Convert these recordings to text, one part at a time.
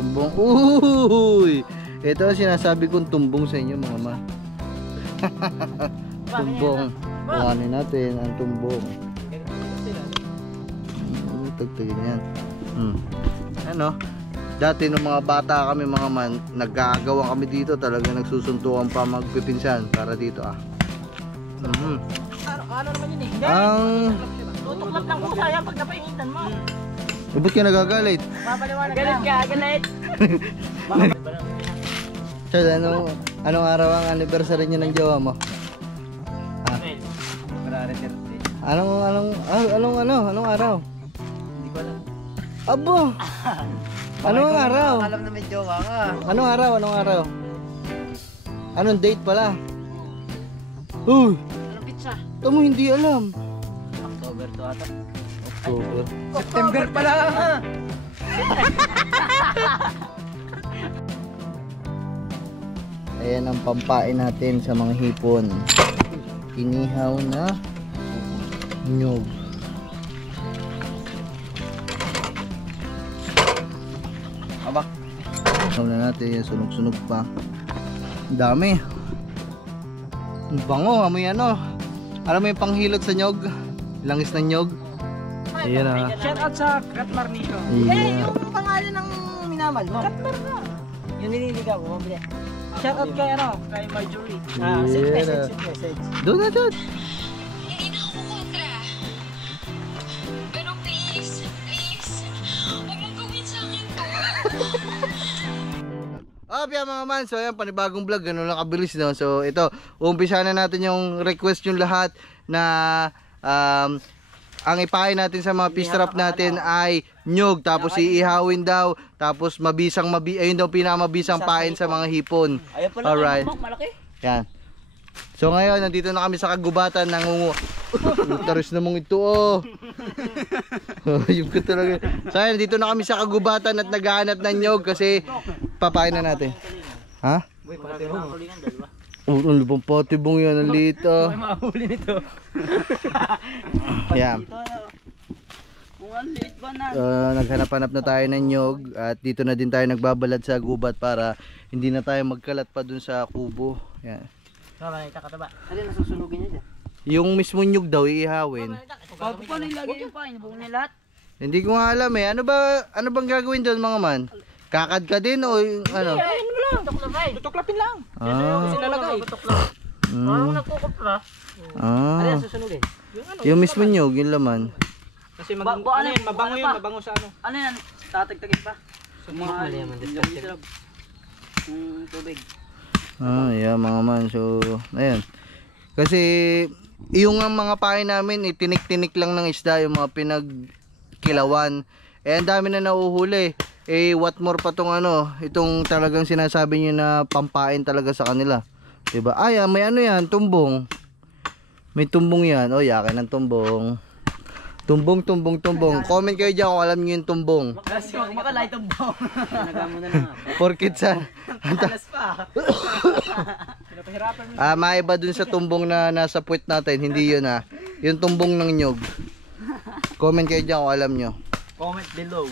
Tumbong. Uy! Ito ang sinasabi kong tumbong sa inyo mga ma. Tumbong. Kuhanin natin ang tumbong. Tagtagin yan. Ano? Dati nung mga bata kami mga man, naggagawa kami dito, talaga nagsusuntukan pa magpipinsan para dito ah. Ano naman yun eh? Tutuklap lang po sayang pag napainitan mo. Ba't ka nagagalit? Papaliwanag lang. Galit ka, galit. Chad, anong araw ang anniversary niyo ng jowa mo? Anong araw? Hindi ko alam. Abo! Anong araw? Alam na may jowa ka. Anong araw? Anong date pala? Uy! Anong pizza? Ito mo hindi alam. October to ata. October. September pala ha. Ayan ang pampain natin sa mga hipon. Inihaw na nyog. Aba. Inihaw na natin, sunog-sunog pa. Ang dami. Ang bango, amoy ano. Alam mo yung panghilot sa nyog? Langis ng nyog. Ayan ah. Shout out sa Katmar nito. Yeah. Yung pangalan ng minamal mo. Katmar na. Yung nililigaw mo, mabili. Shout out kay kay Marjorie. Send message. Doon na doon. Hindi na ako kontra. Pero please, huwag mong gawin sa akin to. Yan mga man, so ayan, panibagong vlog, ganun lang kabilis no. So ito, umpisa na natin yung request yung lahat na ang ipain natin sa mga fish trap natin ay nyog, tapos iihawin daw, tapos ayun daw pinakamabisang pain sa mga hipon. Alright. Yan. So ngayon, nandito na kami sa kagubatan ng Taris namang ito oh. Yung ko talaga. So ayan, dito na kami sa kagubatan at naghahanap ng nyog kasi papain na natin. Ha? Ang lupang patibong yan, ang liit ah. May mahuli nito. Yan. Naghanap-hanap na tayo ng nyog at dito na din tayo nagbabalad sa gubat para hindi na tayo magkalat pa dun sa kubo. Yan. Ano nasusunugin niya dyan? Yung mismo nyog daw iihawin. Paano ilagay yung pain? Buong nilat? Hindi ko nga alam eh. Ano bang gagawin doon mga man? Kakad ka din o ano? Ayun mo lang. Tutuklapin lang. Ah. Sinalagay. Parang nagkukupra. Ah. Ano susunugin? Yung mismo nyog, yung laman. Kasi mabango yun, mabango sa ano. Ano yan? Tatagtagin pa? Mga yaman discussion. Tubig. Yeah mga man. So, ayan. Kasi yung mga pain namin, tinik-tinik lang ng isda, yung mga pinagkilawan. Ang dami na nauhuli. What more pa tong itong talagang sinasabi niyo na pampain talaga sa kanila. 'Di ba? May yan, tumbong. May tumbong yan. Yakin ng tumbong. Tumbong. Comment kayo diyan kung alam niyo yung tumbong. Makalay tumbong. Nagamo na na. Porkit sa Alas pa. maiba dun sa tumbong na nasa puwet natin, hindi yun yung tumbong ng nyog. Comment kayo diyan kung alam niyo. Comment below.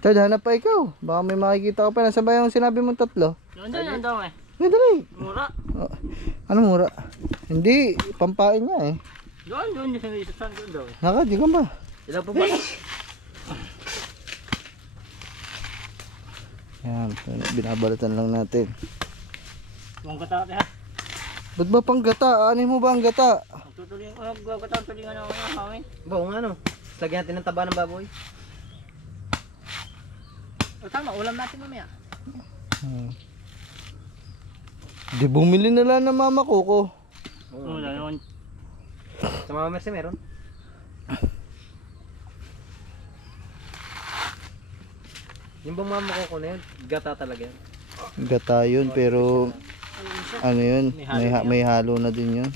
Tad, hanap pa ikaw. Baka may makikita ka pa. Nasaan ba yung sinabi mong tatlo? Yun daw eh. Dali. Mura. Ano mura? Hindi, pampain niya eh. Doon yung saan doon daw eh. Naka, di ka ba? Sila po ba? Yan, binabalatan lang natin. Ang gata ha? Ba't ba pang gata? Anin mo ba ang gata? Tutuloy ko gata tulingan na mga hawin. Baong ano? Lagyan natin ng taba ng baboy. Tama, ulam natin mamaya. Di bumili na lang ng mama ko. Wala naman. Sa mga Mercy meron? Yung bang mama ko na yun, gata talaga yan. Gata yun, pero ano yun, may halo na din yun.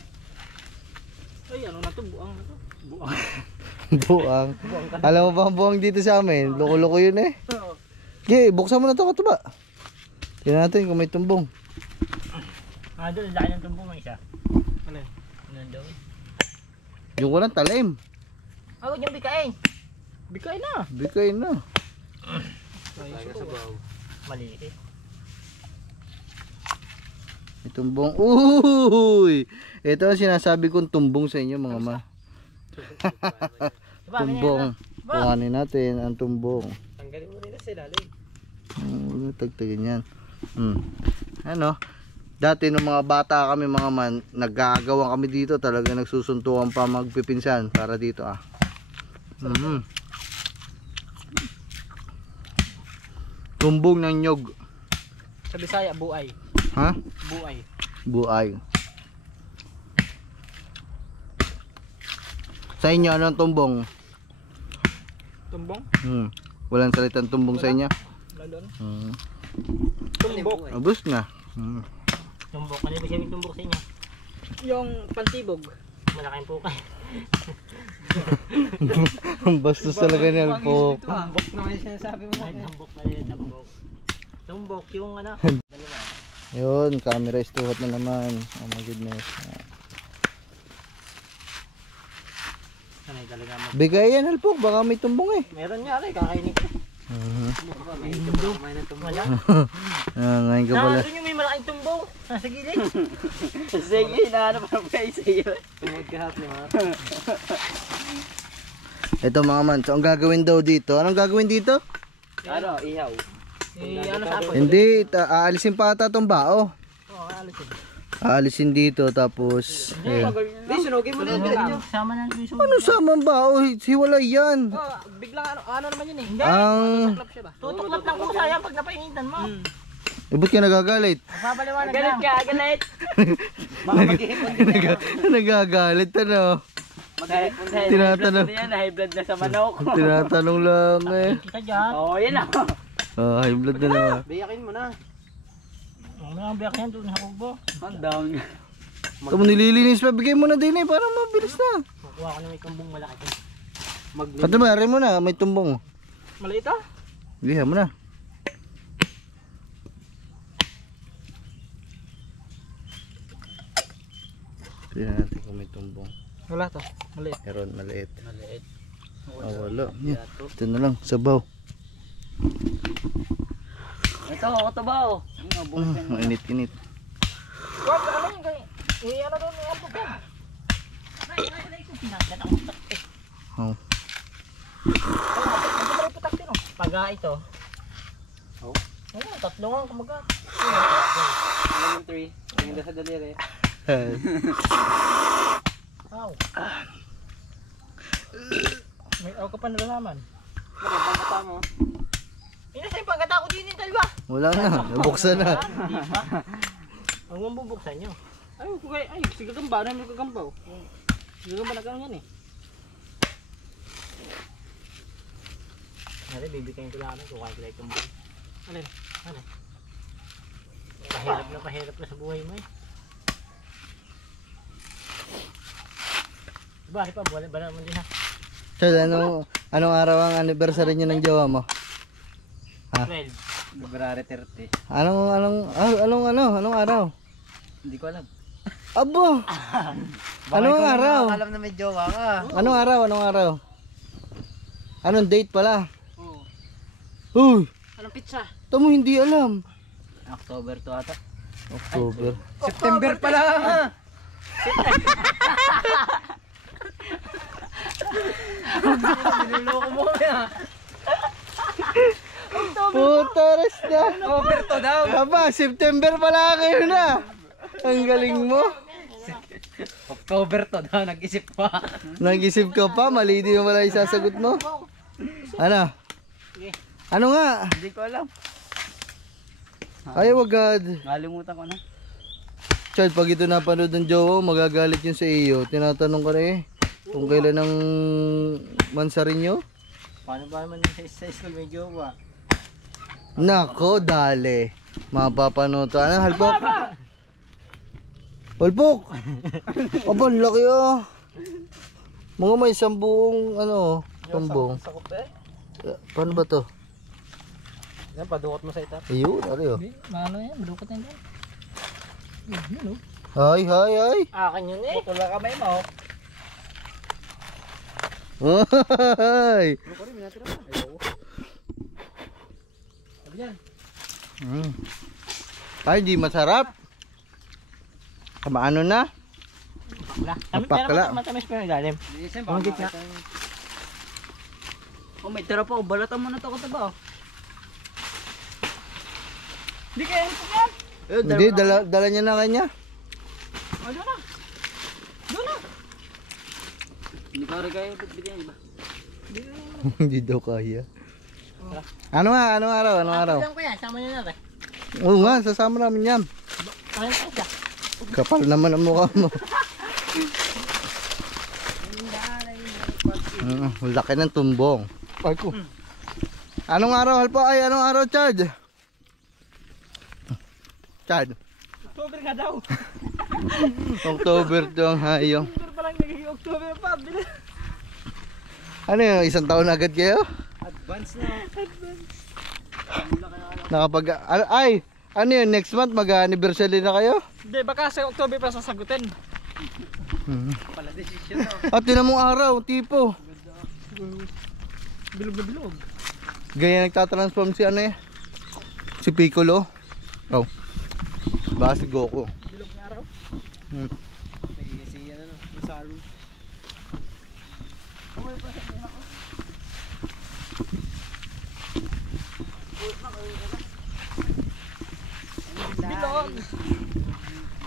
Ay, ano na to? Buang na to. Buang. Alam mo ba ang buang dito sa amin? Loko-loko yun eh. Okay, buksan mo na ito katuba. Tingnan natin kung may tumbong. Doon, laki ng tumbong ng isa. Ano yun? Ano daw? Yung walang talim. Huwag niyong bikain. Bigay na. Bigay na. Kaya sa baw. Maliit. May tumbong. Uy! Ito ang sinasabi kong tumbong sa inyo mga ma. Tumbong. Kuhanin natin ang tumbong. Tanggalin mo rin na sila, Lay. Tagtagin yan. Ano? Dati nung mga bata kami mga man, naggagawa kami dito, talaga nagsusuntukan pa magpipinsan para dito ah. Tumbong ng nyog. Sa Bisaya, buay. Ha? Buay. Buay. Sa inyo anong tumbong? Tumbong? Walang salitang tumbong sa inyo? Wala doon. Tumbok. Abos na. Tumbok. Ano yung sabihin tumbok sa inyo? Yung pantibog. Malaking pukay. Ang bastos talaga ni Alpo. Tumbok naman yung sinasabi mo. Ay, tumbok na yun. Tumbok. Tumbok yung ano. Yun, camera is tuhat na naman. Oh my goodness. Sanay talaga mo. Bigay yan Alpo, baka may tumbong eh. Meron nga rin, kakainin ko. Wala. Ngayon ka pala. Doon yung may malaking tumbong. Nasa gilid. Sige, inaano pa ba sa'yo? Tumod ka hap naman. Ito mga man, so ang gagawin daw dito. Anong gagawin dito? Ano, ihaw. Ano sa apos? Hindi, aalisin pa ata itong bao. Oo, alisin. Aalisin dito tapos ayun. Di, sunugin mo na yun. Sama na yung Ano sama ang bao? Hiwalay yan. biglang ano naman yun eh. Hindi. Ang Tutuklap lang ko sayang pag napainitan mo. ba't ka nagagalit? Papaliwanag lang. Galit. Baka maghihipon din yan. Nagagalit ano? Maghihipon din. Tinatanong. High blood na sa manok. Tinatanong lang eh. Kita dyan. Oo, yan ah. High blood na naman. Biyakin mo na. Ano ang biyak yan doon sa kubo? Calm down. Ito mo nililinis pa, bigay mo na din eh para mabilis na. Kukuha ko na may kambong malaki. Katumari mo na, may tumbong. Maliit ah? Bigyan mo na. Tignan natin kung may tumbong. Wala to. Maliit. Meron, maliit. Maliit. Wala. Yan. Ito na lang, sabaw. Ito, ito ba oh? Mainit-init. Wag, ano yung ganyan? Ano doon yung apog yan? Ay, kung pinagdan ang putak eh. Oh. Ano ba yung putak din oh? Paga ito. Oh. Oo, tatlo nga kumaga. 1 3. Tingin sa daliri. Wow. May ako ka pa nalalaman. Magandang kata mo. Inasa yung pagkata ko din yung talba. Wala na, nabuksan na. Hindi pa. Ang mong bubuksan nyo. Ay, kugay, ay, si gagamba, ano yung gagambaw? Si gagamba na ganyan eh. Ano, bibigyan ko lang kung kaya itong buhay. Alin? Ano? Pahirap na sa buhay mo eh. Diba, pa, buwan ba naman din ha? So, anong araw ang anniversary niyo ng jowa mo? Ha? 12. February 30. Anong araw? Hindi ko alam. Abo! Anong araw? Alam na may jowa ka. Anong araw? Anong date pala? Oo. Uy! Anong pizza? Ito mo hindi alam. October to ata. October. September pala. Niloloko mo ya. Putaras na. October to daw. Aba, September pala kayo na. Ang galing mo. October to daw, nag-isip pa. Nag-isip ka pa, mali din mo pala yung sasagot mo. Ano? Ano nga? Hindi ko alam. Ay, wagad. Nalimutan ko na. Chad, pag ito napanood ng jowa, magagalit yun sa iyo. Tinatanong ka na eh, kung kailan ang mansarin nyo? Paano ba naman sa school may jowa? Nako, dali. Mapapanood to. Ano, halpok? Halpok! Aba, ang laki ah. Mga may isang buong, ano, tumbong. Sakop eh. Paano ba to? Yan, padukot mo sa ita. Ayun, ari oh. Ano yan? Madukot na yan. Yun Ay. Akin yun eh. Putol na kamay mo. Oy! Ano ko rin, minatira pa. Ayoko. Sabi yan. Ay, di masarap. Maano na? Mapakla. Matamis pa yung ilalim. Ang gitna. Oh, may tira pa. Balatan mo na ito ko ba? Hindi kaya ito yan. Hindi, dala niya na kanya. Oh, doon na. Doon na. Hindi ka rin kaya bigyan iba. Hindi daw kaya. Anong araw? Bilang ko yan. Sama nyo na rin. Oo nga, sasama namin yan. Ano ka siya? Kapal naman ang mukha mo. Laki ng tumbong. Ay ko. Anong araw, Halpo? Ay, anong araw, Chad? Chad. October nga daw. October to ang hayong. October pa lang nagiging October pa. Ano yun, isang taon agad kayo? Advance na. Ano yun, next month mag-anniversary na kayo? Hindi, baka sa October pa sasagutin. Pala decision na. At tinan mong araw, tipo. Bilog na bilog. Gaya nagtatransform si ano eh. Si Piccolo. Oh. Baka si Goku. Bilog na araw. Nagigisi yan ano. Masaru. Bilog.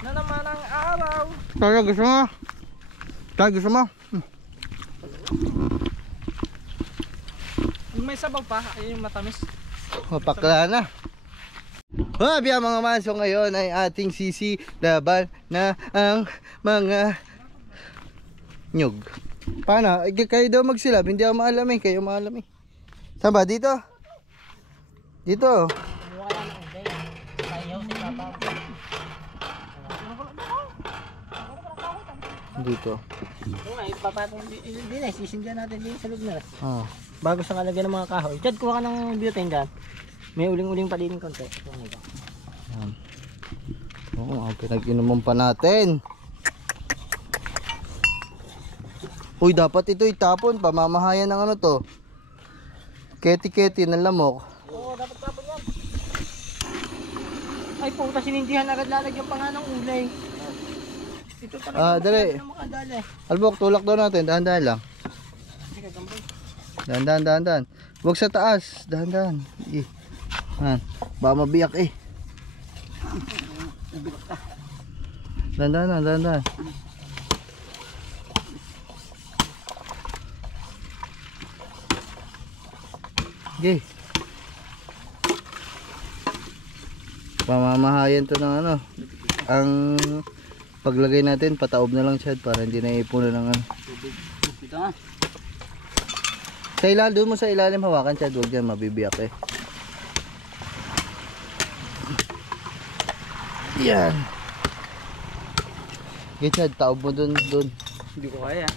Na naman ang araw. Kaya gusto mo? Kaya gusto mo? Kung may sabaw pa, ayun yung matamis. Mapakla na. Biya mga manso, ngayon ay ating sisilaban na ang mga nyug. Paano? Kayo daw magsilab, hindi ako maalam eh. Kayo maalam eh. Saan ba? Dito? Dito. Dito. Oo nga, ipapatong din eh. Sisindihan natin din sa loob na. Oh. Bago sa kalagyan ng mga kahoy. Chad, kuha ka ng butane dyan. May uling-uling pa din konti. Oo, pinag-inuman pa natin. Uy, dapat ito itapon. Pamamahayan ng ano to. Keti-keti ng lamok. Oo, dapat tapon yan. Ay puta, sinindihan agad lalagyan pa nga ng ulay. Ito talaga Dali. makadali. Albok, tulak daw natin. Dahan-dahan lang. Dahan-dahan. Huwag sa taas. Dahan-dahan. Baka mabiyak eh. Dahan-dahan. Okay. Pamamahayan to ng ano. Ang paglagay natin, pataob na lang siya para hindi na ipunan ng ano. Ito nga. Sa ilalim, doon mo sa ilalim hawakan siya. Huwag dyan, mabibiyak eh. Yan. Okay, Chad, taob mo doon. Hindi ko kaya.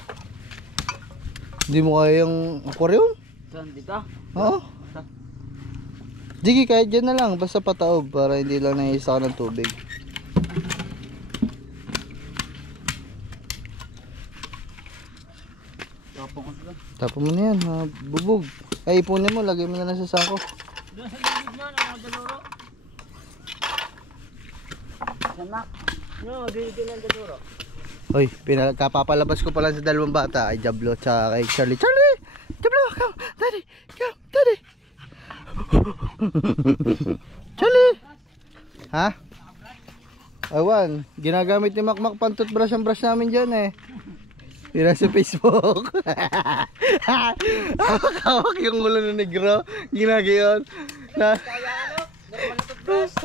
Hindi mo kaya yung aquarium? Saan dito? Oo. Sige, kahit dyan na lang. Basta pataob para hindi lang naisa ka ng tubig. Tapon mo na yan. Bubog. Ay, ipunin mo. Lagay mo na lang sa sako. Doon sa gilid na, ng mga daluro. Saan na? No, gilid ng daluro. Hoy, kapapalabas ko pa lang sa dalawang bata. Ay, Jablo, tsaka kay Charlie. Charlie! Jablo, come! Daddy! Come! Daddy! Charlie! Ha? Awan, ginagamit ni Makmak pang toothbrush ang brush namin dyan eh. Pira sa Facebook. Hawak yung ulo ng negro. Ginagayon. Na.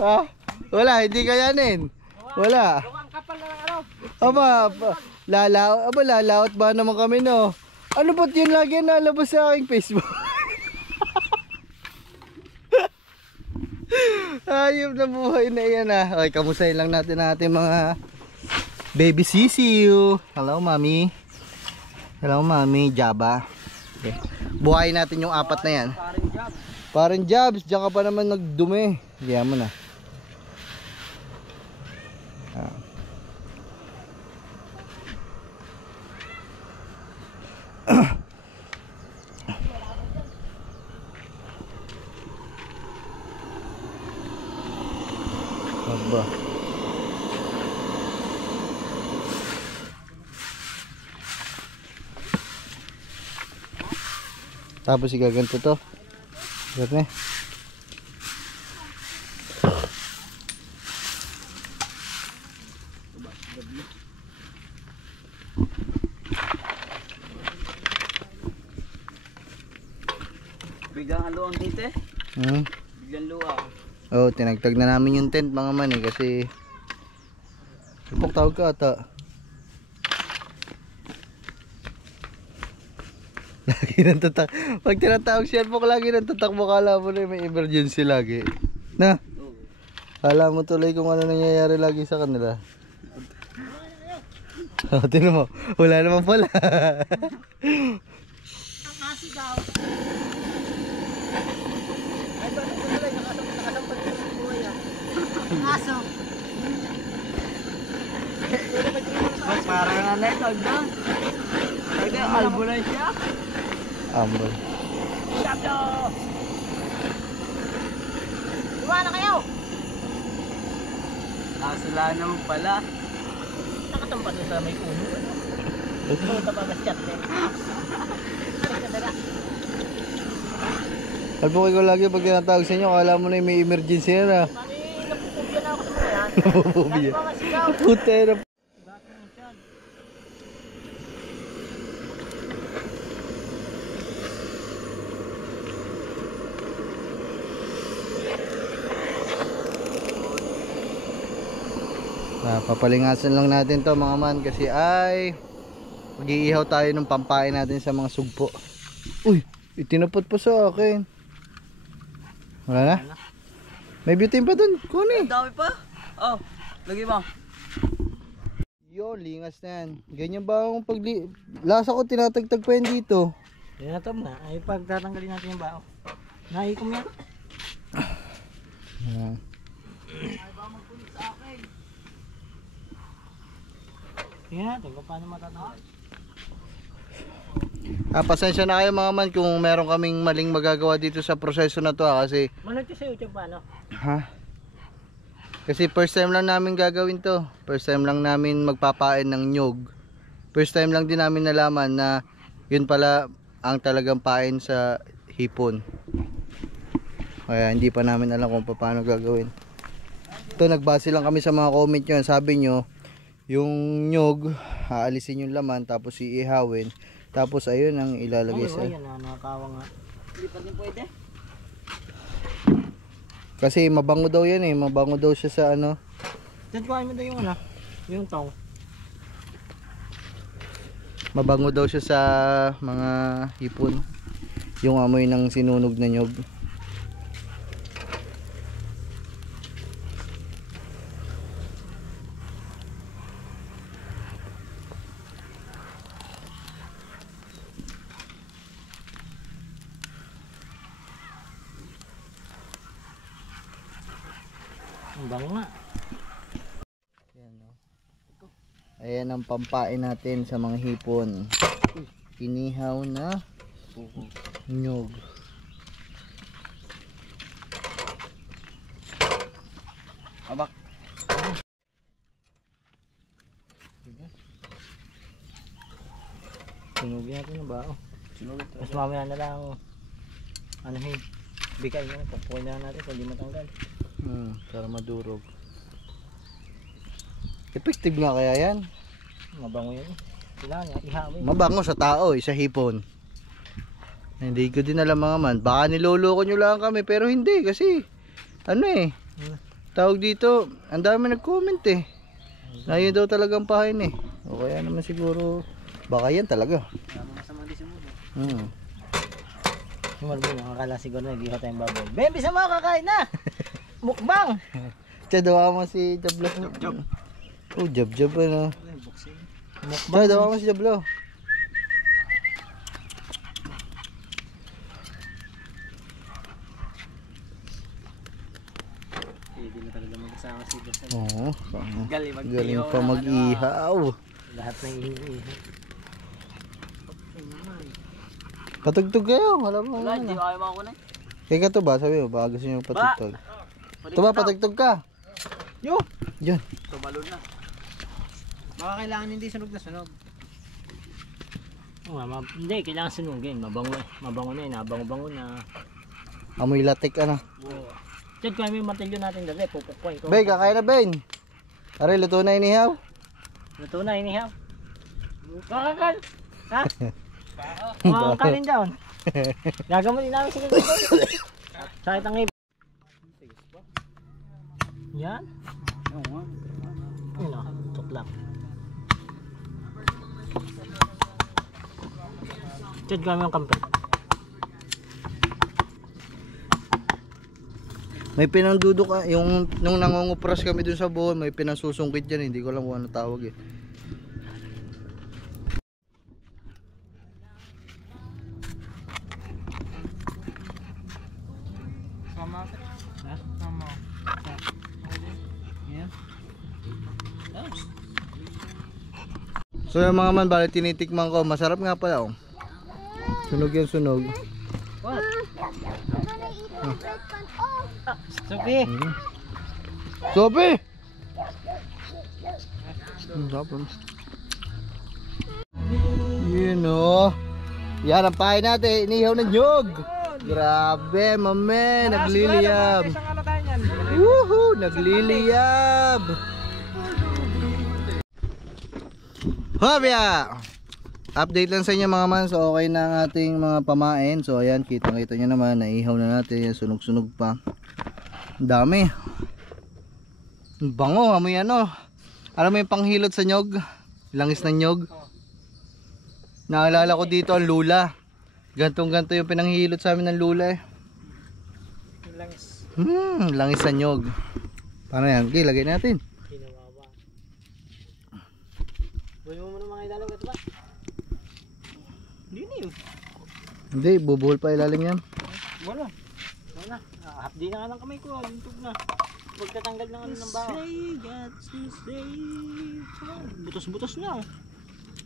Ha? Wala, hindi kayanin. Wala. Ang kapal na lang ano. Lalawat ba naman kami no? Ano ba't yun lagi nalabas sa aking Facebook? Ayop na buhay na yan ah. Okay, kamusayin lang natin ating mga baby sisiu. Hello, mami. Hello, mami. Jaba. Okay. Buhayin natin yung apat na yan. Parang jobs. Diyan ka pa naman nagdumi. Diyan mo na. Ba. Tapos igaganto to. Ganun eh. Biglang aluang dito eh. Biglang luwa. Oh, tinagtag na namin yung tent mga man eh kasi Ipok tawag ka ata. Lagi nang tatak. Pag tinatawag si Ipok lagi nang tatakbo, kala mo na may emergency lagi. Na? Kala mo tuloy kung ano nangyayari lagi sa kanila. Oh, tinan mo. Wala naman pala. Ang aso daw. Ay, ba ito tuloy? Nakasampag na sa buhay yan. Ang aso. Mas parang ano ito, doon. Talaga, albulansya. Ambol. Sabdo! Iwan na kayo! Asala naman pala. Nakatampas na sa may puno. Ito tapagas chat eh. Alpo ko lagi pag tinatawag sa inyo, kala mo na may emergency na. Mami, napupubya na ako sa mga yan. Napupubya. Dahil mga sigaw. Puta na. Papalingasan lang natin to mga man kasi ay mag-iihaw tayo ng pampain natin sa mga sugpo. Uy, itinapot pa sa akin. Wala na? May butane pa dun, kunin. Ang dami pa. Oh, lagi mo. Yo, lingas na yan. Ganyan ba akong lasa ko tinatagtag pa yan dito. Tinatom na. Ay pagtatanggalin natin yung bao. Naikom yan. Ayan. Tingnan natin kung paano matatanggal. Pasensya na kayo mga man kung meron kaming maling magagawa dito sa proseso na to kasi Manood sa YouTube paano? Kasi first time lang namin gagawin to. First time lang namin magpapain ng nyog. First time lang din namin nalaman na yun pala ang talagang pain sa hipon. Kaya hindi pa namin alam kung paano gagawin. Ito, nagbase lang kami sa mga comment nyo. Sabi nyo, yung nyog, haalisin yung laman tapos iihawin. Tapos ayun ang ilalagay sa... Ayun, nakakawa nga. Hindi pa din pwede. Kasi mabango daw yan eh. Mabango daw siya sa ano. Diyan kuhain mo daw yung ano, yung tong. Mabango daw siya sa mga hipon. Yung amoy ng sinunog na nyog. Ang bango nga. Ayan ang pampain natin sa mga hipon. Inihaw na nyog. Abak. Sinugin natin yung bao. Mas mamaya na lang anuhin. Bigay na, pupuin na natin kung di matanggal. Para madurog. Effective nga kaya yan? Mabango yun eh. Kailangan nga ihawin. Mabango sa tao eh, sa hipon. Hindi ko din alam mga man. Baka niloloko nyo lang kami pero hindi kasi ano eh. Tawag dito, ang dami nag-comment eh. Na yun daw talagang pahin eh. O kaya naman siguro baka yan talaga. Masama din sa mundo. Yung malbo, nakakala siguro nag-ihaw tayong baboy. Bembe sa mga kakain na! Mukbang! Dawa mo si Jablo. Jab. Oh, jab ano. Mukbang. Dawa mo si Jablo. Hindi na talaga magkasama si Joseph. Oo. Galing Pa mag-ihaw. Lahat ng ihaw. Patugtog kayo. Wala mo. Wala, hindi ko ayaw makunan. Kaya ka to ba? Sabi mo, baka gusto nyo patugtog. Ito ba, patugtog ka? Yo! Diyan. Tumalon na. Baka kailangan hindi sunog na sunog. Hindi, kailangan sunugin. Mabango eh. Mabango na eh. Nabango-bango na. Amoy latik ano. Chad, kung may matilyo natin dali, pupukpoy ko. Ben, kakain na Ben. Aray, luto na inihaw. Luto na, inihaw. Kakakal! Ha? Mga kanin down. Gagamunin namin sa ganito. Sakit ang ngip. Yan. Yun o, tuklap. Chad, kami yung kampe. May pinandudok yung nung nangungupras kami dun sa buhon, may pinansusungkit dyan, hindi ko lang kung ano tawag eh. Sama. Ha? Sama. Yan. So yung mga man, bali tinitikman ko, masarap nga pala oh. Sunog yung sunog. What? Sophie! Sophie! Sarap oh. Yun oh. Yan ang pahay natin, inihaw ng nyog. Grabe, mame, nagliliyab. Isang ano tayo niyan. Woohoo, nagliliyab. Hobya! Update lang sa inyo mga man. So okay na ang ating mga pamain. So ayan, kitang-kita nyo naman, naihaw na natin. Sunog-sunog pa. Ang dami. Ang bango, amoy ano. Alam mo yung panghilot sa nyog? Langis ng nyog. Naalala ko dito ang lula. Gantong-ganto yung pinanghilot sa amin ng lula eh. Langis. Langis sa nyog. Paano yan? Okay, lagay natin. Kinawawa. Buhay mo muna mga ilalong ito ba? Hindi na yun. Hindi, bubuhol pa ilalim yan. Wala. Wala. Hapdi na nga ng kamay ko. Lintog na. Pagkatanggal na nga ng baho. Butos-butos na.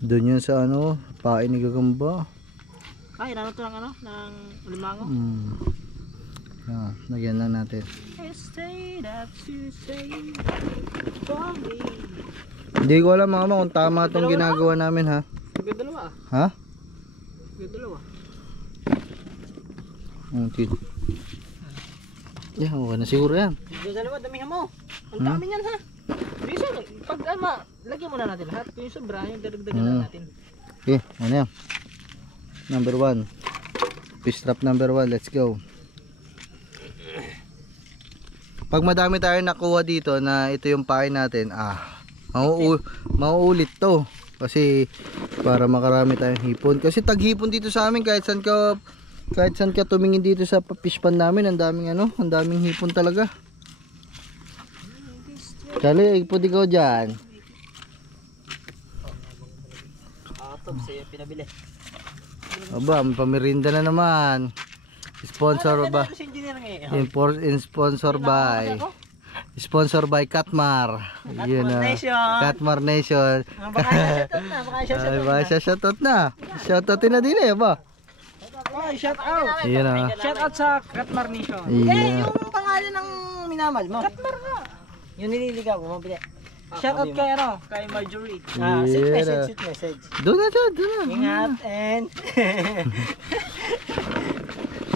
Doon yun sa ano, pain ni Gagamba. Ay, ano to ng ano? Ng limango? Lagyan lang natin. Hindi ko alam mga kung tama itong ginagawa namin ha. Dalawa. Ha? Dalawa. Okay. Yeah, okay na siguro yan. Dalawa, damihan mo. Ang dami niyan ha. Bisa, pag lagyan muna natin lahat. Kung yung sobra, yung daragdagan na natin. Okay, ano yan? Number 1. Fish trap number 1, let's go. Pag madami tayo nakuha dito na ito yung pain natin, mauulit to. Kasi para makarami tayong hipon. Kasi taghipon dito sa amin kahit saan ka tumingin dito sa fish pan namin, ang daming hipon talaga. Kali, ipod ikaw dyan. Ito, sa'yo pinabili. Aba, may pamirinda na naman. Sponsor ba? Sponsor by Katmar. Yun na. Katmar Nation. Baka shoutout na. Shoutoutin na din eh ba? Oh, shout out. Yun na. Shout out sa Katmar Nation. Yeah. Yung pangalan ng minamal mo. Katmar nga. Yung nililigaw mo, mabili. Shout out kay ano, kay Marjorie. Sweet message. Doon na. Ingat and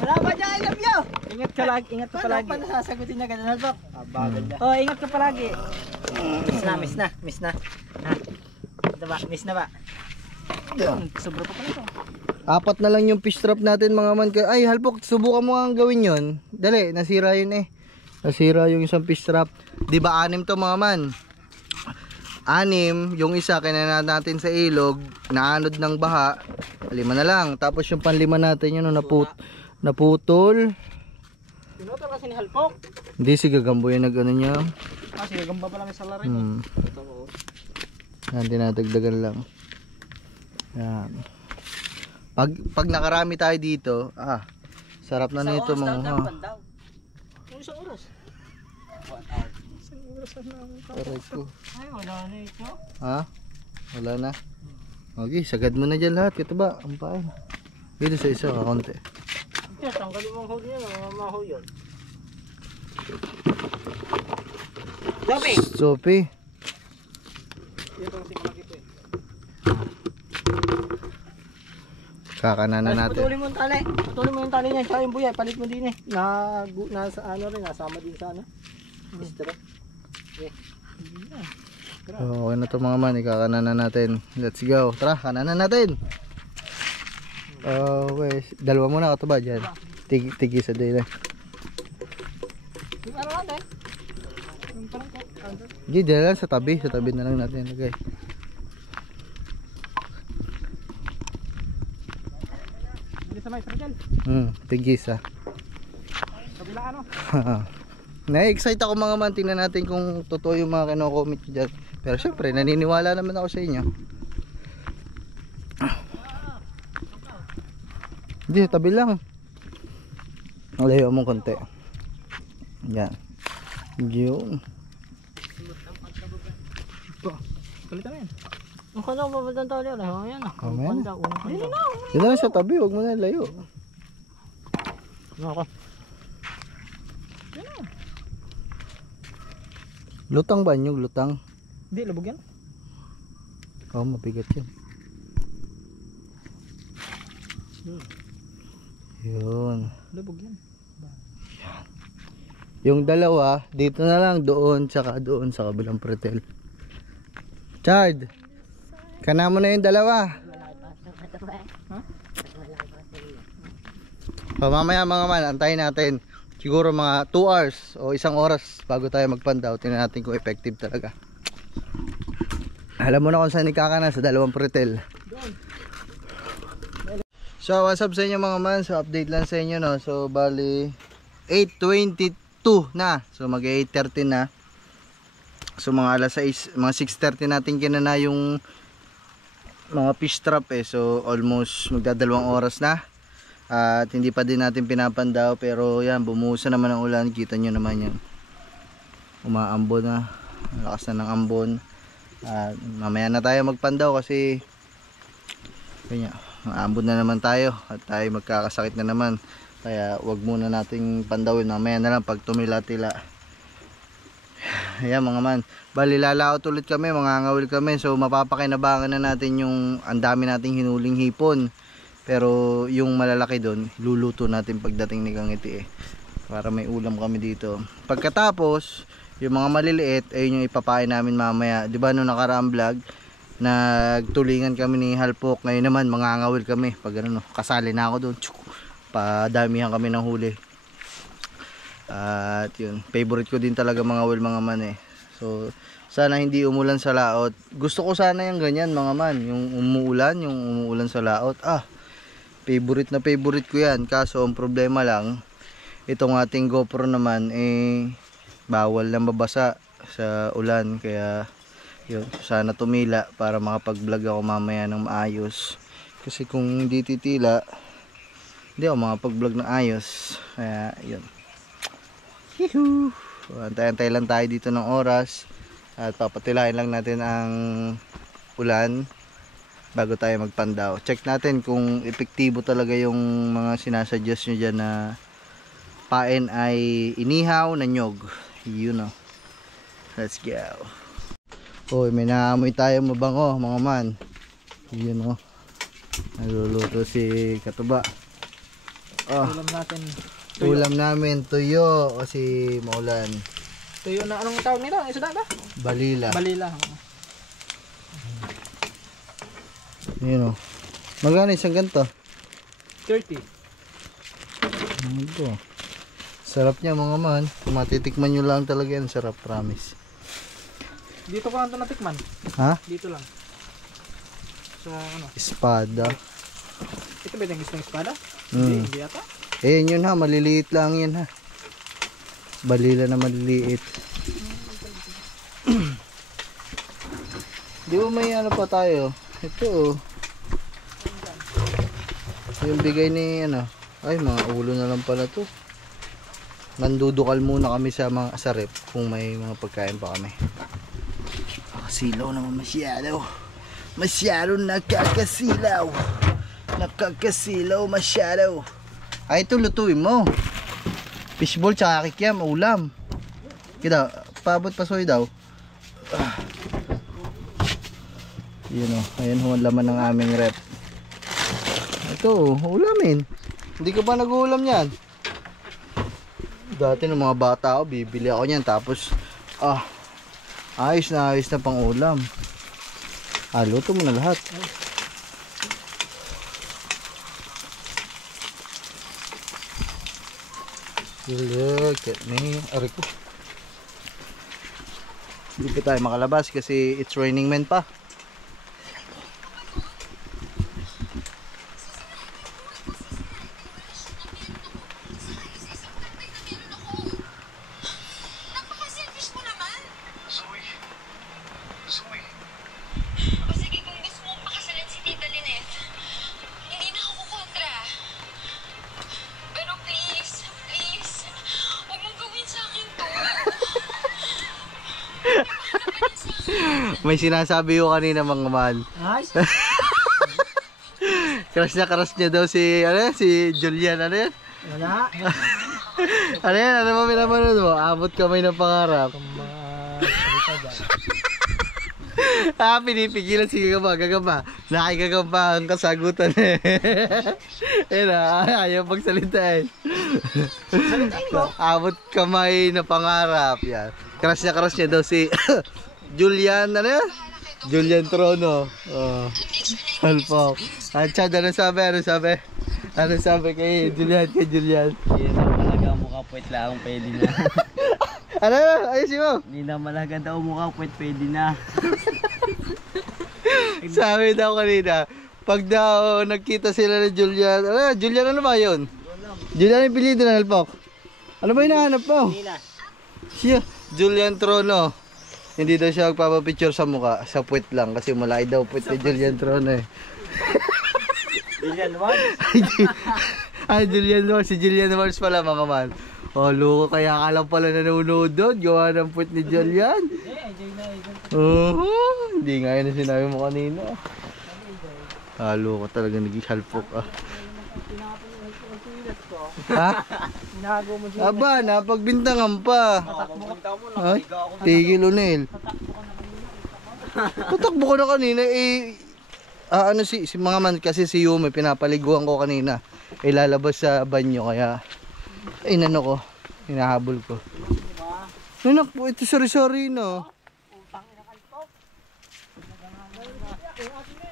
wala pa dyan, I love you. Ingat ka palagi. Paano sasagutin na ganun, Albok? Bagal na. Oh, ingat ka palagi. Miss na. Ha? Ito ba? Miss na ba? Sobra pa pala ito. 4 na lang yung fish trap natin mga man. Ay, Halpok, subukan mo ang gawin yun. Dali, nasira yun eh. Nasira yung isang fish trap. Di ba 6 to mga man? 6, yung isa kinain natin sa ilog, naanod ng baha, 5 na lang. Tapos yung panlima natin yun, naputol. Pinutol kasi ni Halpok. Hindi, si Gagambo yung nag-ano niya. Kasi gagamba pa lang sa larin. Yan, dinadagdagan lang. Yan. Pag nakarami tayo dito, sarap na nito mga Yung isang oras. Aray ko. Ay, wala na ito. Ha? Wala na. Okay, sagad mo na dyan lahat. Ito ba? Ang pain. Dito sa isa, kakunti. Yes, tanggalin mo ang huli yan. Mamaho yun. Sopi! Sopi. Itong si malaki po eh. Kakana na natin. Putulin mo yung tali. Putulin mo yung tali niya. Tsaka yung buya. Palit mo din eh. Nasa ano rin. Nasama din sa ano. Istro. So, okay na to mga man. Ikakana na natin. Let's go. Tara, kanan na natin. Okay. Dalawa muna ka to ba dyan? Tigi sa day na. Yung ano natin? Yung parang ko. Hindi, dyan lang sa tabi. Sa tabi na lang natin ilagay. Hindi sa may circle. Tigis ah. Kabila ano? Na-excite ako mga man. Tingnan natin kung totoo yung mga kino-comment ko dyan. Pero syempre, naniniwala naman ako sa inyo. Hindi, tabi lang. Malayo mong konti. Yan. Yun. Palitan mo yan. Ang kanya ko babadang tali. Ayan ah. Amen. Panda, unang panda. Yun na lang sa tabi. Huwag mo na layo. Ako. Lutang ba nyug? Lutang? Hindi, labog yan. Oo, mabigat yan. Yun. Labog yan. Yung dalawa, dito na lang, doon, tsaka doon sa kabilang pretel. Chard, kana mo na yung dalawa. Mamaya mga man, antayin natin. Siguro mga 2 hours o 1 oras bago tayo magpandaw. Tingnan natin kung effective talaga. Alam mo na kung saan ikakana sa dalawang pretel. So what's up sa inyo mga man. So update lang sa inyo no. So bali 8:22 na. So mag 8:30 na. So mga alas 6, mga 6:30 natin kinana yung mga fish trap eh. So almost magdadalawang oras na. At hindi pa din natin pinapandaw. Pero yan, bumuhusan naman ang ulan. Kita nyo naman yan. Umaambon na. Lakas na ng ambon. At mamaya na tayo magpandaw kasi kanya, maambon na naman tayo. At tayo magkakasakit na naman. Kaya wag muna nating pandawin. Mamaya na lang pag tumila-tila. Ayan mga man. Bali lalaot ulit kami. Mangangawil kami. So mapapakinabangan na natin yung ang dami nating hinuling hipon. Pero yung malalaki doon, luluto natin pagdating ni Kang Iti eh. Para may ulam kami dito. Pagkatapos, yung mga maliliit, ayun yung ipapain namin mamaya. Diba nung nakaraang vlog, nagtulingan kami ni Halpok. Ngayon naman, mangangawil kami. Pag ano, kasali na ako doon. Padamihan kami ng huli. At yun, favorite ko din talaga mga will mga man eh. So, sana hindi umulan sa laot. Gusto ko sana yung ganyan mga man. Yung umuulan sa laot. Favorite na favorite ko yan. Kaso ang problema lang, itong ating GoPro naman eh bawal na mabasa sa ulan. Kaya yun, sana tumila para makapag-vlog ako mamaya ng maayos. Kasi kung hindi titila, hindi ako makapag-vlog ng ayos. Kaya yun. Antay-antay lang tayo dito ng oras. At papatilahin lang natin ang ulan bago tayo magpandaw. Check natin kung epektibo talaga yung mga sinasuggest nyo dyan na pain ay inihaw na nyog. Yun o. Let's go. Uy, may naamoy tayo mabango mga man. Yun o. Naluluto si Katuba. Ulam natin. Ulam namin tuyo kasi maulan. Tuyo na anong tawag nito? Isda ba? Balila. Balila. Yun o. Magkano isang ganito? 30. Ito. Sarap niya mga man. Kung matitikman nyo lang talaga yan. Sarap, promise. Dito ko lang ito natikman. Ha? Dito lang. Sa ano? Espada. Ito ba yung gusto ng espada? Mm. Hindi yata. Eh yun ha. Maliliit lang yan ha. Balila na maliliit. Di ba may ano pa tayo? Ito oh. Yung bigay ni ano. Ay mga ulo na lang pala to. Mandudukal muna kami sa mga sarip kung may mga pagkain pa kami. Silaw naman masyado. Masyado nakakasilaw. Nakakasilaw masyado. Ay ito lutuin mo. Fishball tsaka kikiam, ulam. Kita, paabot pasoy daw. Yun o, ayan ho ang laman ng aming rep. Ito, ulamin. Hindi ka ba nag-uulam yan? Dati ng mga bata ako, bibili ako niyan. Tapos, ayos na pang ulam. Luto mo na lahat. Look at me. Aray ko. Hindi pa tayo makalabas kasi it's raining men pa. Napaka-selfish mo naman. O sige, kung gusto mong pakasalan si Tita Lynette, hindi na ako kontra. Pero please, huwag mong gawin sa akin to. May sinasabi ko kanina mga man. Ay, Crush niya daw si Julian, ano yan? wala. Ano yan? Ano ba pinapanood mo? Abot kamay ng pangarap. Pinipigilan si gagamba. Nakikagamba ang kasagutan eh. Ayaw pagsalita eh. Abot kamay na pangarap. Yan. Crush niya daw si Julian, ano yan? Julian Trono. Halpok. Chad, ano sabi kay Julian? Yan ang malaga mukha puwet lang, pwede na. Ano? Ayusin mo. Hindi na malaga daw mukha puwet, pwede na. Sabi daw kanina, pag daw nagkita sila ni Julian, Julian ano ba yun? Julian yung pilido na Halpok. Ano ba hinahanap mo? Siya, Julian Trono. Hindi daw siya magpapapicture sa mukha, sa puwet lang kasi malaki daw puwet ni Julian Trono eh. Julian Ward? Julian Wars, si Julian Wars pala mga man. Loko, kaya ka lang pala nanonood doon, gawa ng puwet ni Julian. Hindi nga yun ang sinabi mo kanina. Loko talaga naging halpok Ha? Aba, napagbintangan pa. Ay, tigil Unel. Tatakbo ko na kanina si mga man kasi si Yume pinapaliguan ko kanina. Lalabas sa banyo kaya inano ko, hinahabol ko. Nanak po, ito sorry no.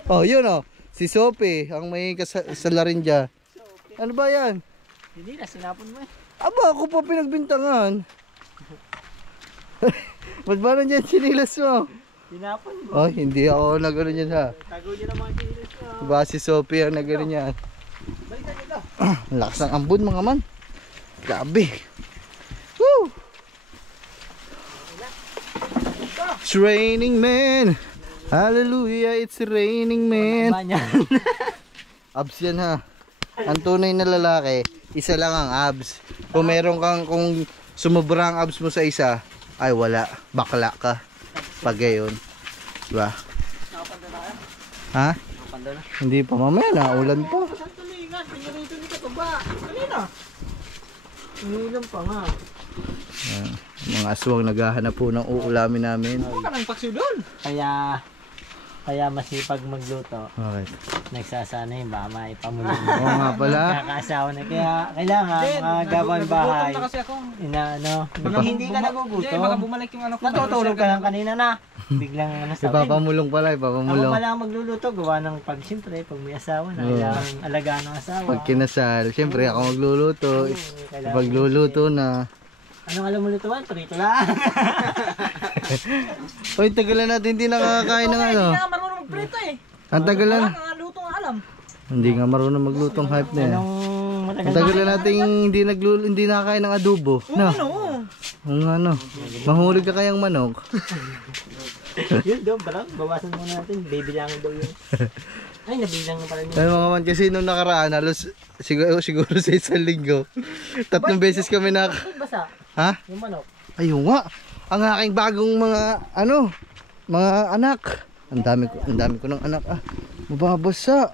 Yun si Sophie ang may kasalarin dyan. Ano ba yan? Hindi na, sinapon mo eh. Aba, ako pa pinagbintangan. Ba't ba nandiyan sinilas mo? Sinapon mo. Hindi ako nagano niyan ha. Tago niyo na mga kinilis ko. Ba si Sophie ang nagano niyan. Balikan nyo daw. Lakas ng ambon mga man. Grabe. Woo! It's raining man. Hallelujah, it's raining man. Banyan. Abs yan ha. Ang tunay na lalaki, isa lang ang abs. Kung meron kang, kung sumobra ang abs mo sa isa, ay wala, bakla ka. Pag gayon. Diba? Ha? Hindi pa, mamaya na, ulan pa. Saan tulingan? Pinarito ni Kataba. Kanina. Umilam pa nga. Yan. Mga aswang naghahanap po ng uulamin namin. Huwag ka nang pagsudol. Kaya masipag magluto. Okay. Nagsasanay ba maipamulong. Oo nga pala. Kakasawa na. Kaya kailangan mga gawang bahay. Nagugutom na kasi ako. Nung hindi ka nagugutom. Baka bumalik yung ano ko. Natutulog ka lang kanina na. Biglang sa Ipapamulong pala, Ako ipapamulong. pala ang magluluto. Gawa ng siyempre, pag may asawa na. Kailangan alagaan ng asawa. Pag kinasal, siyempre ako magluluto. Pag luluto na. Anong alam mo lutuan? Prito lang. Uy, tagal na natin hindi nakakain ng ano. Hindi nga marunong magprito eh. Ang tagal na. Wala kang luto nga alam. Hindi nga marunong maglutong hype na yan. Anong matagal Ang tagal na natin hindi nakakain ng adobo. No? Ang ano. Mahulog ka kayang manok. Yun doon, parang bawasan muna natin. Bibilangin daw yun. Ay, nabilang na pala Ano mga man, kasi nung nakaraan, halos siguro sa isang linggo. 3 beses kami basa. Ha? Yung manok. Ayun nga. Ang aking bagong mga mga anak. Ang dami ko ng anak mababasa.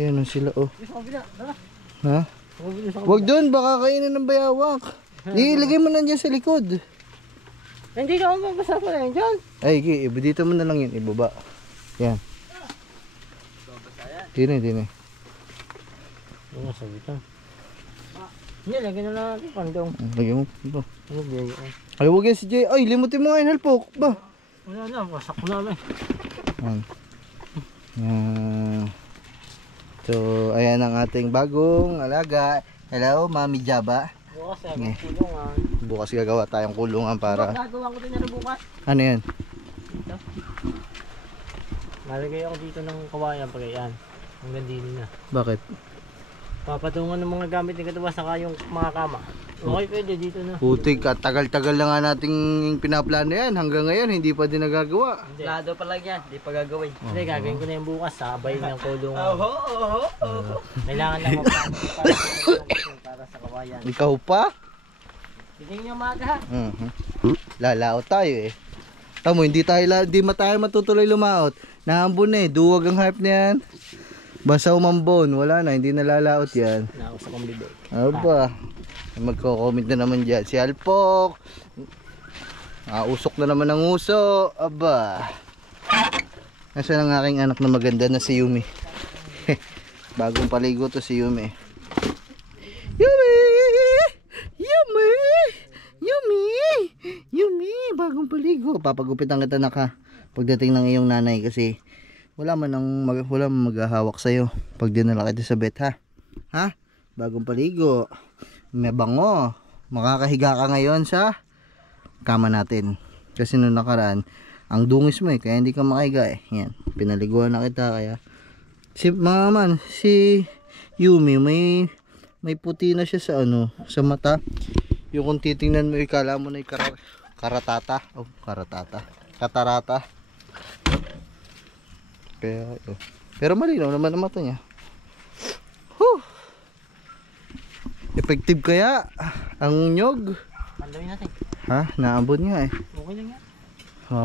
Ayan sila Ha? Wag doon, baka kainin ng bayawak. Ilagay mo na dyan sa likod. Hindi ka magbasa ko na yun dyan. Ay, dito mo na lang yun, ibaba. Yan. Tine. Ano sabi ito? Hindi, lagyan na lang natin pandong. Lagyan mo ito. Ano biyay ko? Ay, huwag yan si Jay. Ay, limutin mo nga yun, halpok. Ba? Wala na, wasak ko na ba. Yan. Yan. So, ayan ang ating bagong alaga. Hello, Mami Jaba. Bukas Okay. kulungan. Bukas gagawa tayong kulungan para... Gagawa ko din na bukas. Ano yan? Dito. Nalagay ako dito ng kawayan pag yan. Hanggang dini na. Bakit? Papatungan ng mga gamit ni Katuwa saka yung mga kama. Okay, pwede dito na. Putik, tagal-tagal na nga nating pinaplano yan. Hanggang ngayon, hindi pa din nagagawa. Lado pa lang yan, di pa gagawin. Hindi, gagawin ko na yung bukas. Sabay ng kulungan. Oo. Kailangan lang para sa kawayan. Ikaw pa? Hindi nyo maga. Lalaot tayo eh. Tamo, hindi tayo matutuloy lumaot. Nahambon na eh, duwag ang hype na yan. Basta umambon, wala na, hindi nalalaot yan. Nakusa kong bibig. Ano ba? Magko-comment na naman dyan. Si Alpok. Usok na naman ang uso. Aba. Nasaan ang aking anak na maganda na si Yumi? Bagong paligo to si Yumi. Yumi! Yumi! Yumi! Yumi! Bagong paligo. Papagupitan kita na ka pagdating ng iyong nanay kasi wala man maghahawak sa'yo pag dinala kita sa vet, ha? Ha? Bagong paligo. May bango. Makakahiga ka ngayon sa kama natin. Kasi nung nakaraan, ang dungis mo eh, kaya hindi ka makahiga eh. Yan, pinaliguan na kita kaya. Si Yumi, may puti na siya sa sa mata. Yung kung titingnan mo, ikala mo na karatata. Oh, karatata. Katarata. Kaya, pero malinaw naman ang mata niya. Whew! Effective kaya ang nyog? Pandawin natin. Ha? Naambon nga eh. Okay lang yan.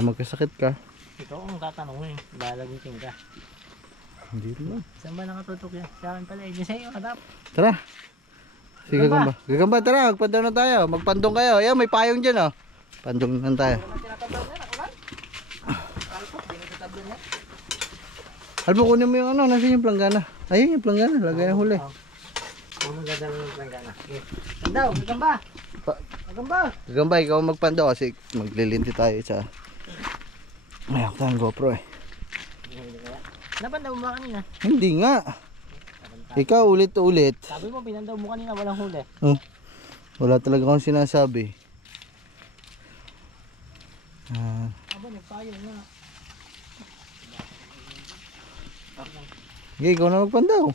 Magkasakit ka. Ikaw ang tatanong eh. Lalagutin ka. Hindi naman. Saan ba nakatutok yan? Sa akin pala eh. Diyan sa'yo, katap. Tara. Sige, Gagamba. Gagamba, tara. Magpandaw na tayo. Magpandong kayo. Ayan, may payong dyan oh. Pandong na tayo. Albo, kunin mo yung nasa yung planggana. Ayun yung planggana. Lagay na huli. Ang maganda ng planggana. Pandaw, gagamba. Gagamba. Gagamba, ikaw magpandaw kasi maglilinti tayo sa... Ayan, tayong GoPro eh. Napandaw mo ba kanina? Hindi nga. Ikaw ulit-ulit. Sabi mo, pinandaw mo kanina, walang huli. Wala talaga akong sinasabi. Aba, nagpayo na. Okay, ikaw na magpandaw.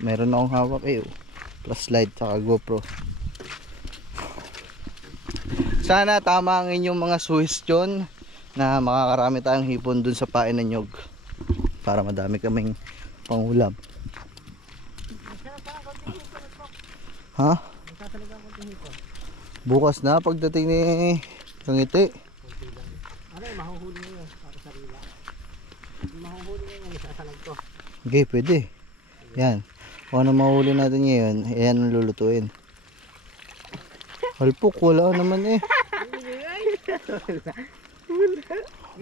Mayroon akong hawak eh. Plus light saka GoPro. Sana tama ang inyong mga suggestion na makakarami tayong hipon dun sa pain ng nyog. Para madami kaming pangulam. Ha? Bukas na pagdating ni Kangiti. Ano yung mahuhuli nyo yun? Para sa rila. Yung mahuhuli nyo yun, isasalag ko. Okay, pwede. Yan. Kung ano mahuli natin ngayon, yan ang lulutuin. Halpok, wala naman eh.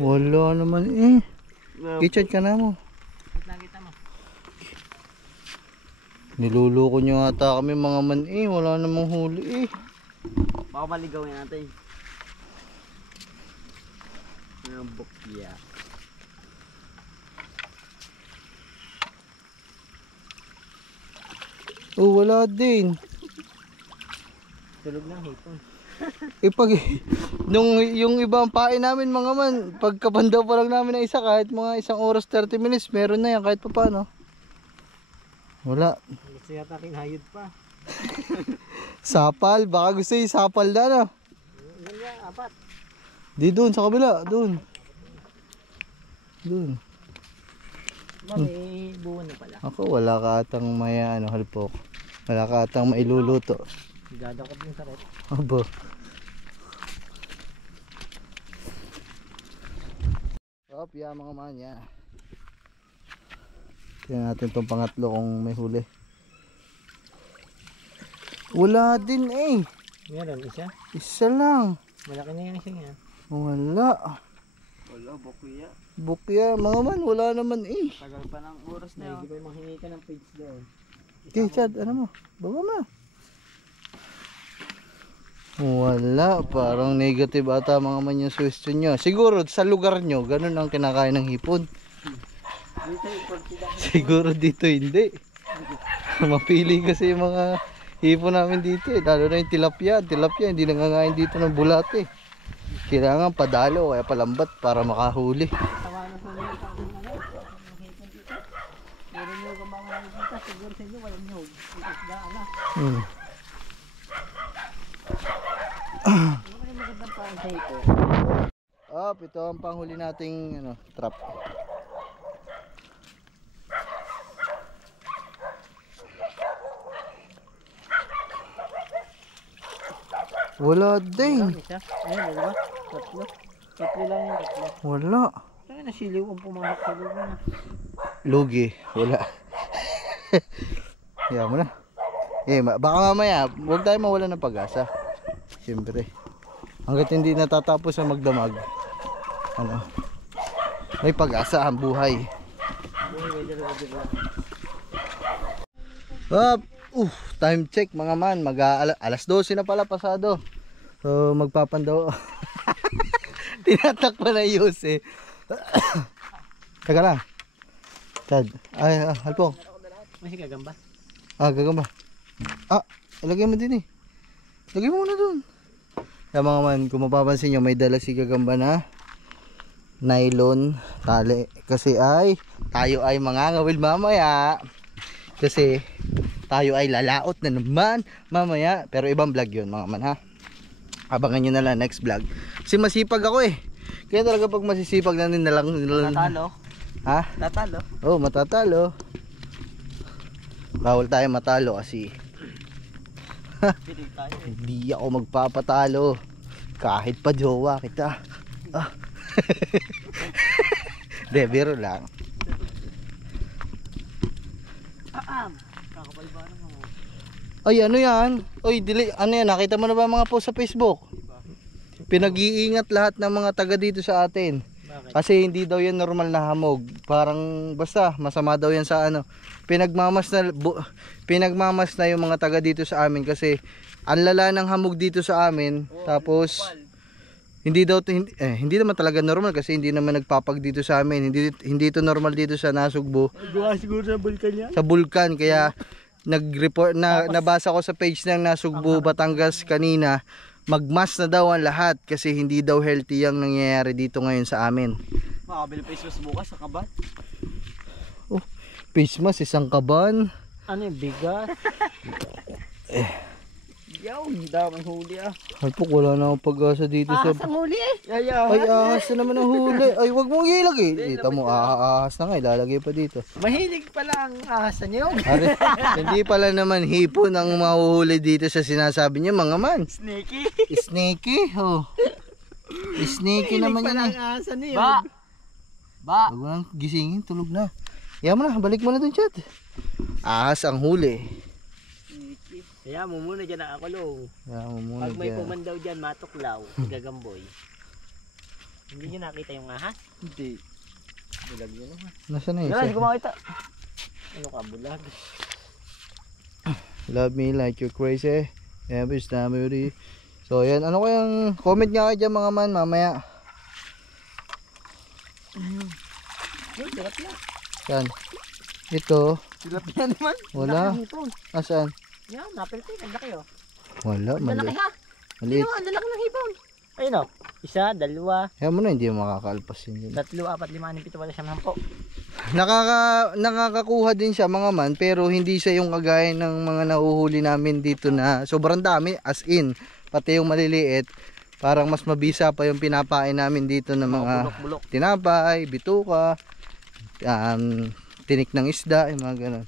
Wala naman eh. Kichat ka na mo. Wait lang kita mo. Niluloko nyo ata kami mga man eh. Wala namang huli eh. Baka maligawin natin. Ang bukya. Oh, wala din. Tulog ng hipon. Pag yung ibang pain namin mga man, pagkapandaw pa lang namin ng isa, kahit mga 1 oras 30 minutes, meron na yan kahit pa paano. Wala. Gusto yata kinayod pa. Sapal, baka gusto yung sapal na no? Ilan yan? 4. Di doon, sa kabila, doon. Doon. Ba, may buwan na pala. Ako, wala ka atang may halpok. Wala ka atang mailuluto. Dadakot yung sakit. Abo. Opya mga manya. Tingnan natin itong pangatlo kung may huli. Wala din eh. Meron, isa. Isa lang. Malaki na yung isa yan. Wala. Wala, bukuya. Bukya, mga man, wala naman eh. Tagal pa ng oras na Hindi ko manghingi ka ng page doon. Okay, Chad, ano mo? Baba mo. Wala, parang negative ata mga man yung suggestion nyo. Siguro sa lugar nyo, ganun ang kinakain ng hipon. Siguro dito hindi. Mapili kasi yung mga hipon namin dito eh. Lalo na yung tilapia. Tilapia hindi nangangain dito ng bulate. Kailangan padalo kaya palambat para makahuli. Tawanan ko nyo sa akin ano. Yung hipon dito. Meron nyo kung mga nakikita. Siguro sa inyo walang nyog. Isdaan na. Ano kayo magandang parang sa hipon? Ito ang panghuli nating ano, trap. Wala din. Isa? Ayun, dalawa? Tatlo? Tatlo lang yung tatlo. Wala. Ay, nasiliw ang pumasok sa loob na. Lugi. Wala. Kaya mo na. Baka mamaya, huwag tayo mawala ng pag-asa. Siyempre. Hanggat hindi natatapos ang magdamag. Ano? May pag-asa ang buhay. Time check mga man. Alas 12 na pala pasado. So magpapandaw. Tinatak pa na yus eh. Teka lang. Chad. Halpong. May gagamba. Gagamba. Ilagay mo din eh. Lagay mo muna dun. Kaya mga man, kung mapapansin nyo, may dala si gagamba na nylon tali. Kasi tayo ay mangangawil mamaya. Kasi tayo ay lalaot na naman mamaya. Pero ibang vlog yun mga man ha. Abangan nyo na lang next vlog. Kasi masipag ako eh. Kaya talaga pag masisipag na lang. Tatalo. Ha? Tatalo. Oh, matatalo. Bawal tayo matalo kasi hindi ako magpapatalo. Kahit pa jowa kita. De, biro lang. Ay, ano yan? Oy, ano yan? Nakita mo na ba mga post sa Facebook? Pinag-iingat lahat ng mga taga dito sa atin. Kasi hindi daw yan normal na hamog. Parang basta masama daw yan sa ano. Pinagmamas na yung mga taga dito sa amin kasi ang lala ng hamog dito sa amin. Tapos hindi naman talaga normal kasi hindi naman nagpapag dito sa amin. Hindi ito normal dito sa Nasugbo. Gawa siguro sa bulkan yan. Sa bulkan kaya nag-report nabasa ko sa page ng Nasugbo Batangas kanina. Magmas na daw ang lahat kasi hindi daw healthy yung nangyayari dito ngayon sa amin. Makabili pa isos bukas sa kabat. Face mask, isang kaban. Ano yung bigas? Yaw, hindi daming huli Halpok, wala na akong pag-asa dito sa... ang huli eh. Ay, ahas na naman ang huli. Ay, wag mong ilagay. Kita mo, ahas na nga, ilalagay pa dito. Mahilig pala ang ahasan niyo. Hindi pala naman hipon ang mahuhuli dito sa sinasabi niyo, mga man. Sneaky. Sneaky, oh. Sneaky naman yan eh. Ang ahasan niyo. Wag mo nang gisingin, tulog na. Yan mo na, balik mo na dun, Chad. Ahas ang huli. Kaya mo muna dyan ang akulong. Yan mo muna Pag may dyan. pumandaw dyan, matuklaw, gagamboy. Hindi nyo nakita yung ahas? Hindi. Bulag yun naman. Nasaan na Wala, hindi isa? ko makita. Ano ka, bulag? Love me like you're crazy. Every time you read. So yan, ano kayang comment nga kayo dyan mga man mamaya. Sarap na. Yan. Ito. Sarap na naman. Wala. Asan? Yan, napiltin, ang laki oh. Wala, Ang laki maliit. ha? Maliit. Ang lalaki ng hipon. Ayun oh, isa, dalawa, Kaya mo na, hindi mo makakalpas yun. tatlo, apat, lima, anim, pito, wala, siyam, sampo. Nakakakuha din siya mga man, pero hindi siya yung kagaya ng mga nauhuli namin dito na sobrang dami, as in, pati yung maliliit. Parang mas mabisa pa yung pinapain namin dito ng mga Bulok-bulok. tinapay, bituka, tinik ng isda, yung mga ganun.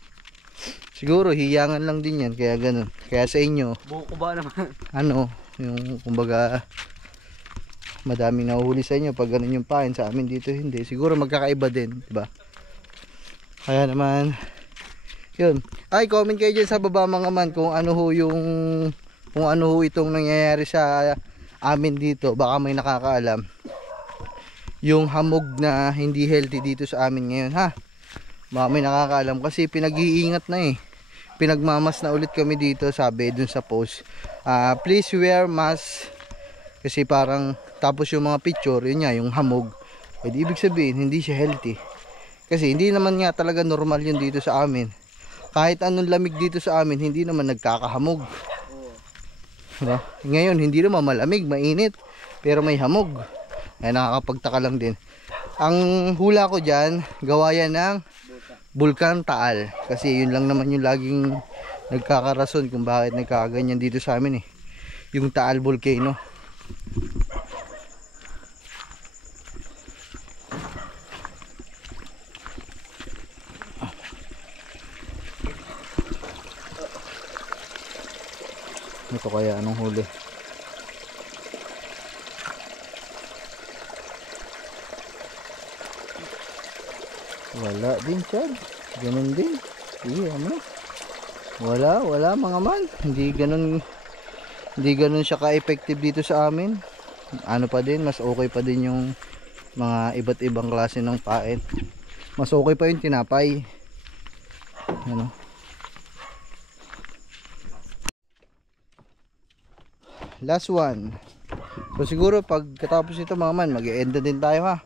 Siguro hiyangan lang din yan, kaya ganun. Kaya sa inyo, Buko ba naman? ano, yung kumbaga madaming nahuhuli sa inyo pag ganun yung pain, sa amin dito hindi. Siguro magkakaiba din, di ba? Kaya naman, yun. Ay, comment kayo dyan sa baba mga man kung ano ho yung kung ano ho itong nangyayari sa amin dito, baka may nakakaalam. Yung hamog na hindi healthy dito sa amin ngayon, ha? Baka may nakakaalam kasi pinag-iingat na eh. Pinagmamas na ulit kami dito, sabi dun sa post. Please wear mask. Kasi parang, tapos yung mga picture, yun nga, yung hamog. Eh, ibig sabihin, hindi siya healthy. Kasi hindi naman nga talaga normal yun dito sa amin. Kahit anong lamig dito sa amin, hindi naman nagkakahamog. Diba? Ngayon, hindi naman malamig, mainit. Pero may hamog. Ay, nakakapagtaka lang din. Ang hula ko dyan, gawa yan ng Bulkan Taal. Kasi yun lang naman yung laging nagkakarason kung bakit nagkakaganyan dito sa amin eh. Yung Taal Volcano. Ito kaya anong huli? Wala din siya. Ganun din. Iya mo. Wala mga man. Hindi ganun siya ka-effective dito sa amin. Ano pa din, mas okay pa din yung mga iba't ibang klase ng pain. Mas okay pa yung tinapay. Ano? Last one. So siguro pagkatapos ito mga man, mag-e-end na din tayo ha.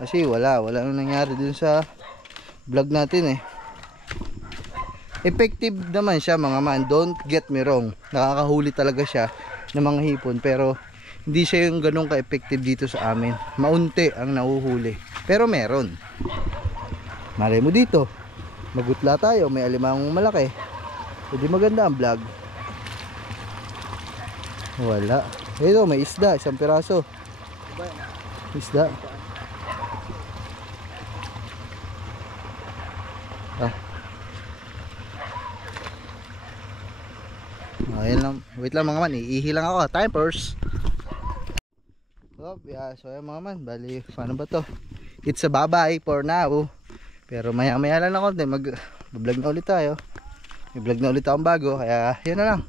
Kasi wala nang nangyari dun sa vlog natin eh. Effective naman siya mga man, don't get me wrong. Nakakahuli talaga siya ng mga hipon, pero hindi siya yung ganun ka-effective dito sa amin. Maunti ang nahuhuli, pero meron. Malay mo dito, magutla tayo, may alimangong malaki. Hindi maganda ang vlog. Wala. Ito may isda, isang piraso. Isda. Ayun lang. Wait lang mga man, iihi lang ako. Time first. So ayan mga man, bali paano ba to? It's a bye-bye for now. Pero maya lang ako, mag-vlog na ulit tayo. May vlog na ulit akong bago, kaya yun na lang.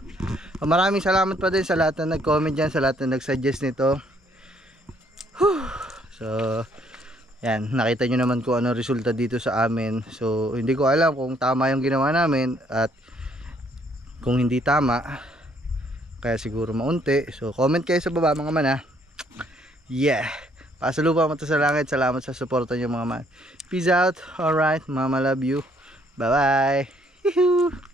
Maraming salamat pa din sa lahat na nag-comment dyan, sa lahat na nag-suggest nito. So yan, nakita nyo naman kung ano resulta dito sa amin. So hindi ko alam kung tama yung ginawa namin at kung hindi tama, kaya siguro maunti. So comment kayo sa baba mga man ha. Yeah, pasalupa mo to sa langit. Salamat sa suporta nyo mga man. Peace out. Alright, mama love you. Bye bye.